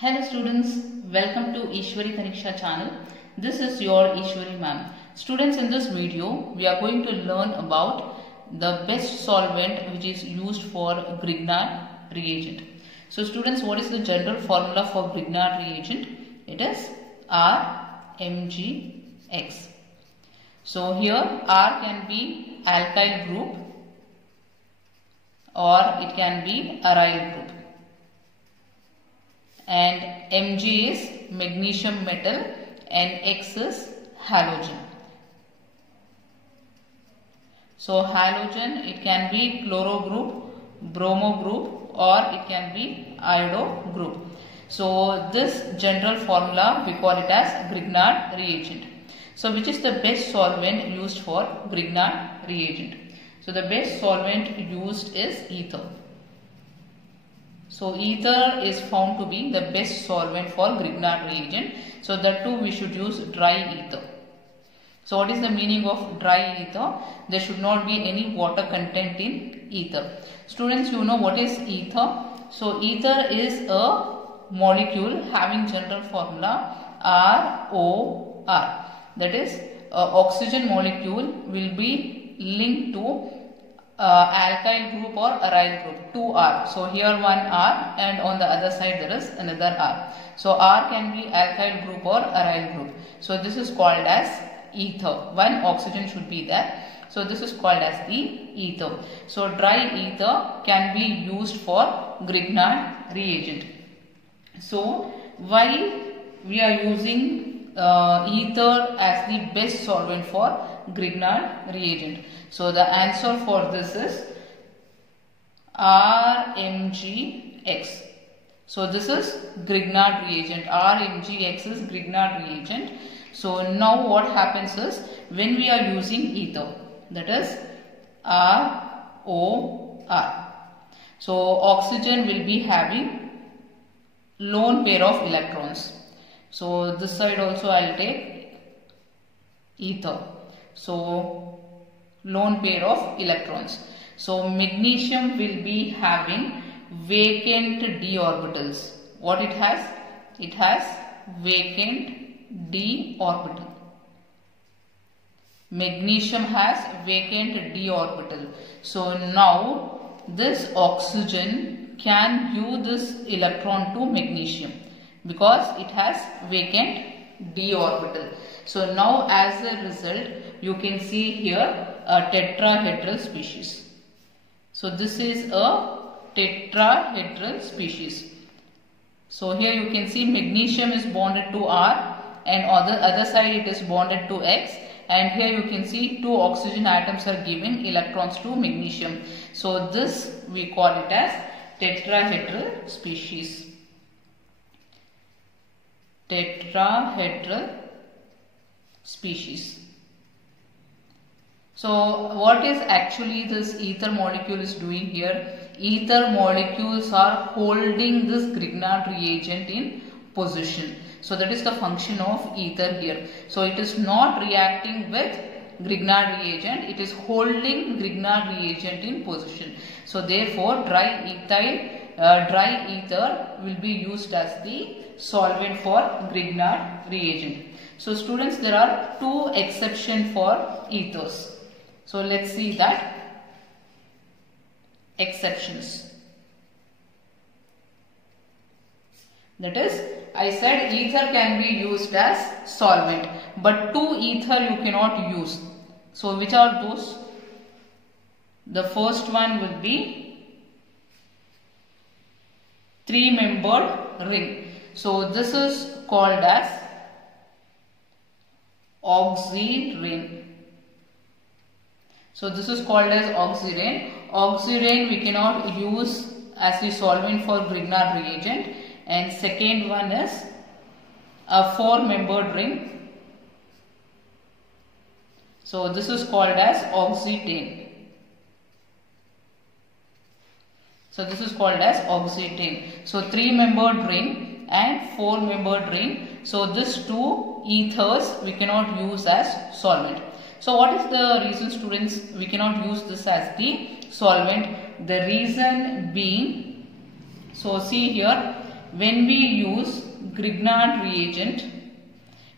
Hello students, welcome to Ishwari Taniksha channel. This is your Ishwari ma'am. Students, in this video we are going to learn about the best solvent which is used for Grignard reagent. So students, what is the general formula for Grignard reagent? It is RMgX. So here R can be alkyl group or it can be aryl group. And Mg is magnesium metal and X is halogen. So halogen, it can be chloro group, bromo group, or it can be iodo group. So this general formula we call it as Grignard reagent. So which is the best solvent used for Grignard reagent? So the best solvent used is ether. So ether is found to be the best solvent for Grignard reagent. So that too we should use dry ether. So what is the meaning of dry ether? There should not be any water content in ether. Students, you know what is ether? So ether is a molecule having general formula ROR. That is oxygen molecule will be linked to alkyl group or aryl group, 2R. So here one R and on the other side there is another R. So R can be alkyl group or aryl group. So this is called as ether. One oxygen should be there. So this is called as the ether. So dry ether can be used for Grignard reagent. So why we are using ether as the best solvent for Grignard reagent? So the answer for this is RMgX. So this is Grignard reagent. RMgX is Grignard reagent. So now what happens is when we are using ether, that is ROR. So oxygen will be having lone pair of electrons. So this side also I will take ether. So lone pair of electrons. So magnesium will be having vacant d orbitals. What it has? It has vacant d orbital. Magnesium has vacant d orbital. So now this oxygen can give this electron to magnesium because it has vacant d orbital. So now as a result you can see here a tetrahedral species. So this is a tetrahedral species. So here you can see magnesium is bonded to R and on the other side it is bonded to X, and here you can see two oxygen atoms are giving electrons to magnesium. So this we call it as tetrahedral species. Tetrahedral species. So what is actually this ether molecule is doing here? Ether molecules are holding this Grignard reagent in position. So that is the function of ether here. So it is not reacting with Grignard reagent, it is holding Grignard reagent in position. So therefore dry ether will be used as the solvent for Grignard reagent. So students, there are two exceptions for ethers. So let's see that exceptions. That is, I said ether can be used as solvent, but two ether you cannot use. So which are those? The first one will be three-membered ring. So this is called as oxirane. So this is called as oxirane. Oxirane we cannot use as the solvent for Grignard reagent. And second one is a four-membered ring. So this is called as oxetane. So this is called as oxetane. So three-membered ring and four-membered ring. So these two ethers we cannot use as solvent. So what is the reason, students, we cannot use this as the solvent? The reason being, so see here, when we use Grignard reagent,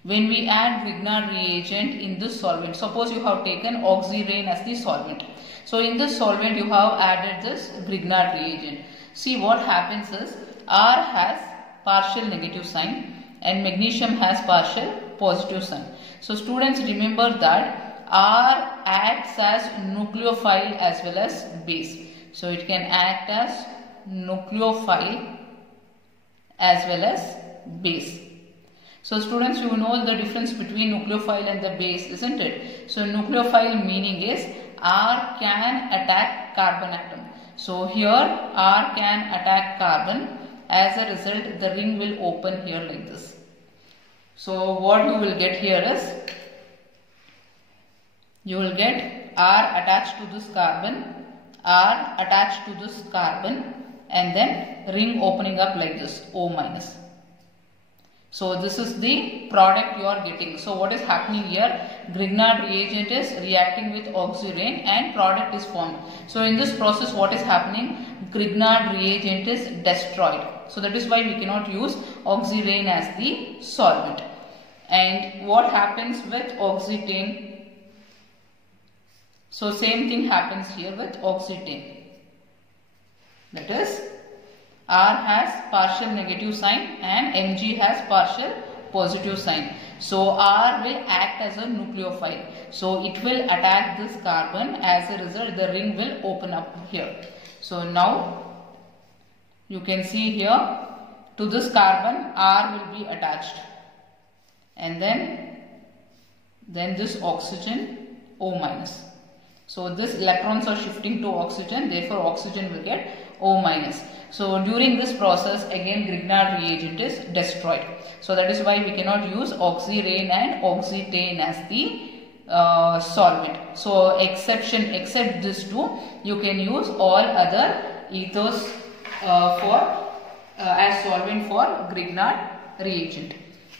when we add Grignard reagent in this solvent, suppose you have taken oxyrain as the solvent. So in this solvent you have added this Grignard reagent. See what happens is R has partial negative sign and magnesium has partial positive sign. So students, remember that R acts as nucleophile as well as base. So it can act as nucleophile as well as base. So students, you know the difference between nucleophile and the base, isn't it? So nucleophile meaning is R can attack carbon atom. So here R can attack carbon. As a result, the ring will open here like this. So what you will get here is, you will get R attached to this carbon, R attached to this carbon, and then ring opening up like this, O minus. So this is the product you are getting. So what is happening here? Grignard reagent is reacting with oxyrain and product is formed. So in this process, what is happening? Grignard reagent is destroyed. So that is why we cannot use oxyrain as the solvent. And what happens with oxetane? So same thing happens here with oxetane. That is, R has partial negative sign and Mg has partial positive sign. So R will act as a nucleophile. So it will attack this carbon. As a result, the ring will open up here. So now you can see here, to this carbon R will be attached, and then this oxygen O minus. So this electrons are shifting to oxygen, therefore oxygen will get O minus. So during this process, again Grignard reagent is destroyed. So that is why we cannot use oxyrain and oxetane as the solvent. So except this two, you can use all other ethers as solvent for Grignard reagent.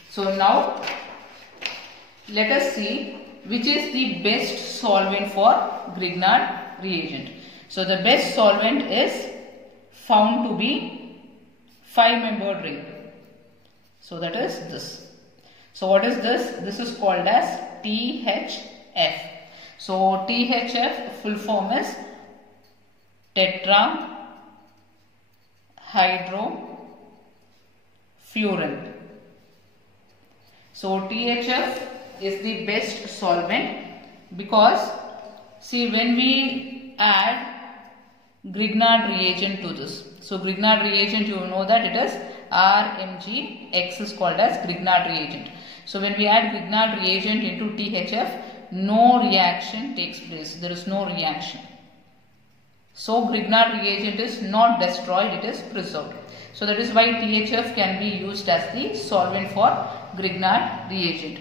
So now let us see which is the best solvent for Grignard reagent. So the best solvent is found to be 5-membered ring. So that is this. So what is this? This is called as THF. So THF full form is tetrahydrofuran. So THF is the best solvent because see, when we add Grignard reagent to this. So Grignard reagent, you know that it is RMG, X is called as Grignard reagent. So when we add Grignard reagent into THF, no reaction takes place. There is no reaction. So Grignard reagent is not destroyed, it is preserved. So that is why THF can be used as the solvent for Grignard reagent.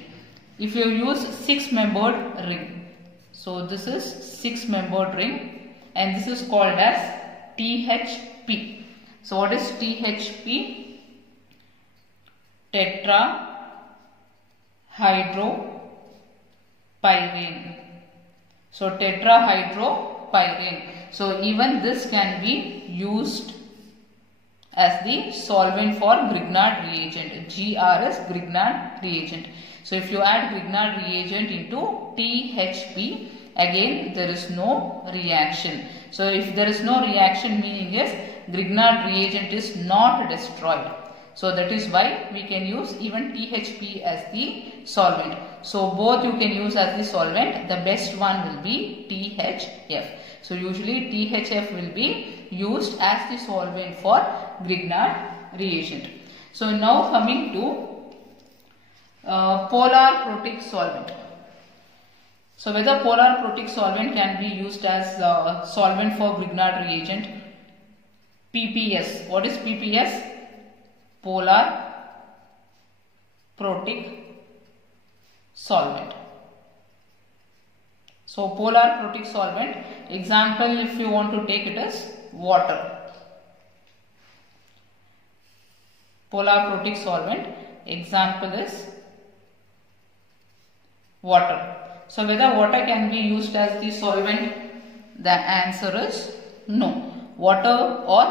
If you use 6-membered ring, so this is 6-membered ring and this is called as THP. So what is THP? Tetrahydropyrene. So tetrahydropyrene. So even this can be used as the solvent for Grignard reagent. GR is Grignard reagent. So if you add Grignard reagent into THP, again there is no reaction. So if there is no reaction, meaning is Grignard reagent is not destroyed. So that is why we can use even THP as the solvent. So both you can use as the solvent. The best one will be THF. So usually THF will be used as the solvent for Grignard reagent. So now coming to polar protic solvent. So whether polar protic solvent can be used as solvent for Grignard reagent? PPS. What is PPS? Polar protic solvent. So polar protic solvent, example if you want to take it as water. Polar protic solvent, example is water. So whether water can be used as the solvent? The answer is no. Water or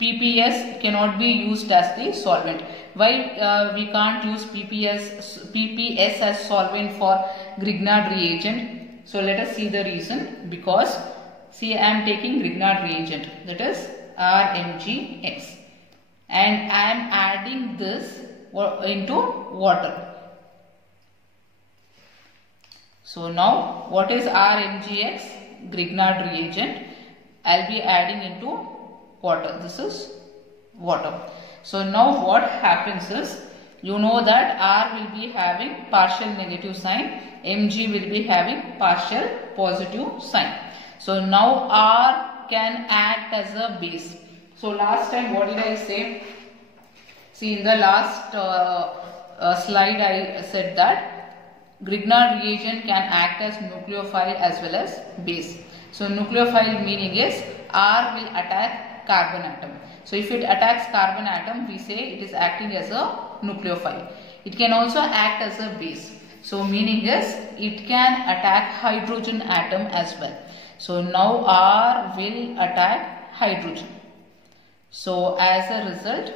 PPS cannot be used as the solvent. Why we can't use PPS as solvent for Grignard reagent? So let us see the reason. Because see, I am taking Grignard reagent, that is RMgX, and I am adding this into water. So now what is RMgX? Grignard reagent. I'll be adding into water. This is water. So now what happens is, you know that R will be having partial negative sign, Mg will be having partial positive sign. So now R can act as a base. So last time what did I say? See, in the last slide I said that Grignard reagent can act as nucleophile as well as base. So nucleophile meaning is R will attack carbon atom. So if it attacks carbon atom, we say it is acting as a nucleophile. It can also act as a base. So meaning is it can attack hydrogen atom as well. So now R will attack hydrogen. So as a result,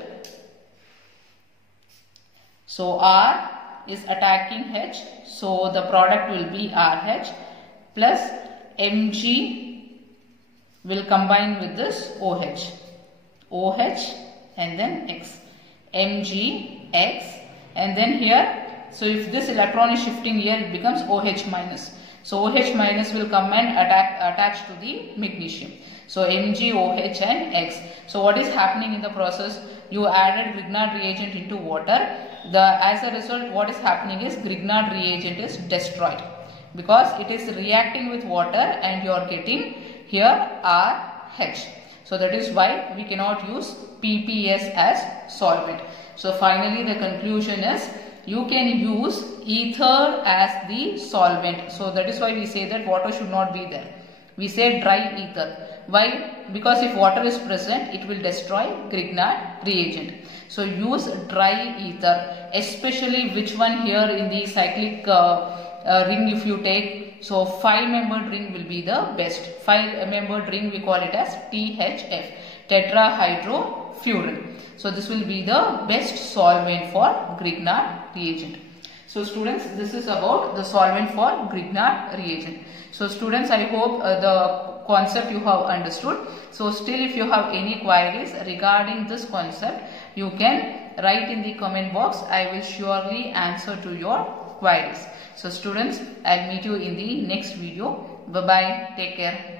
so R is attacking H. So the product will be RH plus Mg will combine with this OH. OH and then X. Mg, X, and then here, so if this electron is shifting here, it becomes OH minus. So OH minus will come and attach to the magnesium. So Mg, OH and X. So what is happening in the process? You added Grignard reagent into water. As a result, what is happening is Grignard reagent is destroyed because it is reacting with water and you are getting here RH. So that is why we cannot use PPS as solvent. So finally the conclusion is you can use ether as the solvent. So that is why we say that water should not be there. We say dry ether. Why? Because if water is present, it will destroy Grignard reagent. So use dry ether, especially which one here in the cyclic ring if you take. So 5-membered ring will be the best. 5-membered ring we call it as THF, tetrahydrofuran. So this will be the best solvent for Grignard reagent. So students, this is about the solvent for Grignard reagent. So students, I hope the concept you have understood. So still if you have any queries regarding this concept, you can write in the comment box. I will surely answer to your queries. So students, I'll meet you in the next video. Bye bye. Take care.